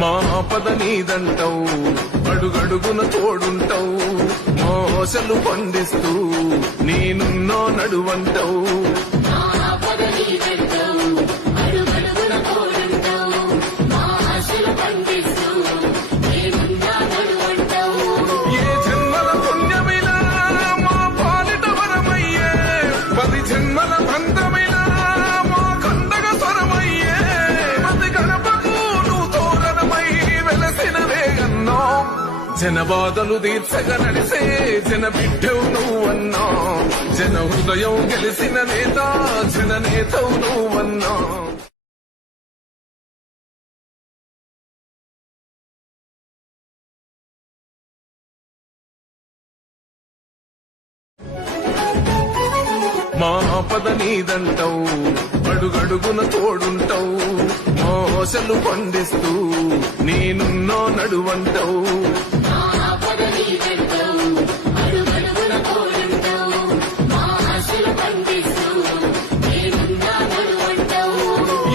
మా ఆపద నీదంటావు, అడుగడుగున తోడుంటావు, మోసలు పండిస్తూ నేనున్నో నడువంటావు. ఏ జన్మల పుణ్యమిలా మా పాలిట వరమయ్యే, 10 జన్మల బంధమిలా మా కండగ స్వరమయ్యే. ప్రతి గణపకు నువ్వు తోరణమై వెలసినవే అన్నా, జనబాధలు తీర్చగ నడిసే జన బిడ్డవు నువ్వన్నా. జన హృదయం గెలిసిన నేత జననేతవు నువ్వన్నా. మా ఆపద నీదంటావు, అడుగడుగున తోడుంటావు, మోసలు పండిస్తూ నేనున్నో నడువంటావు.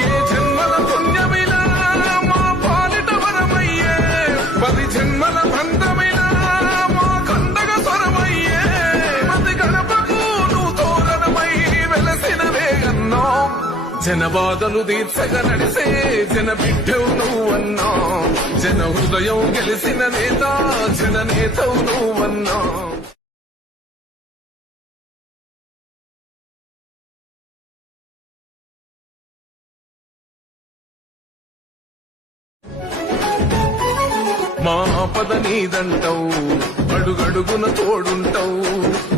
ఏ జన్మల పుణ్యమిలా మా పాలిట వరమయ్యే, 10 జన్మల బంధమిలా మా కండగ స్వరమయ్యే. ప్రతి గణపకు నువ్వు తోరణమై వెలసినవే అన్నా, జనబాధలు తీర్చగ నడిసే జన బిడ్డవు నువ్వన్నా. జన హృదయం గెలిసిన నేత జననేతవు నువ్వన్నా. మా ఆపద నీదంటావు, అడుగడుగున తోడుంటావు,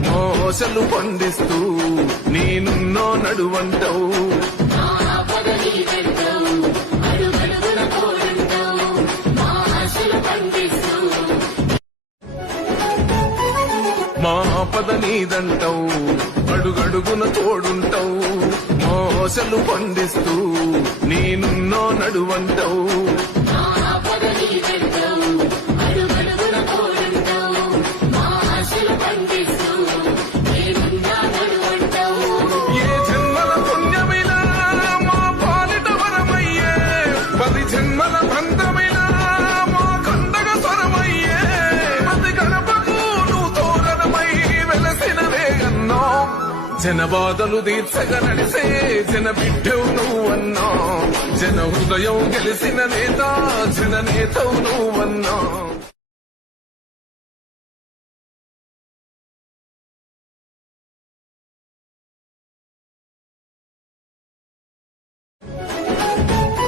మోసలు పండిస్తూ నేనున్నో నడువంటావు. మా ఆపద నీదంటావు, అడుగడుగున తోడుంటావు, మోసలు పండిస్తూ నేనున్నో నడువంటావు. ఏ జన్మల పుణ్యమిలా మా పాలిట వరమయ్యే, 10 జన్మల బంధమిలా మా కండగ స్వరమయ్యే. ప్రతి గణపకు నువ్వు తోరణమై వెలసినవే అన్నా, జనబాధలు తీర్చగ నడిసే జన బిడ్డవు నువ్వన్నా. జన హృదయం గెలిసిన నేత జననేతవు నువ్వన్నా.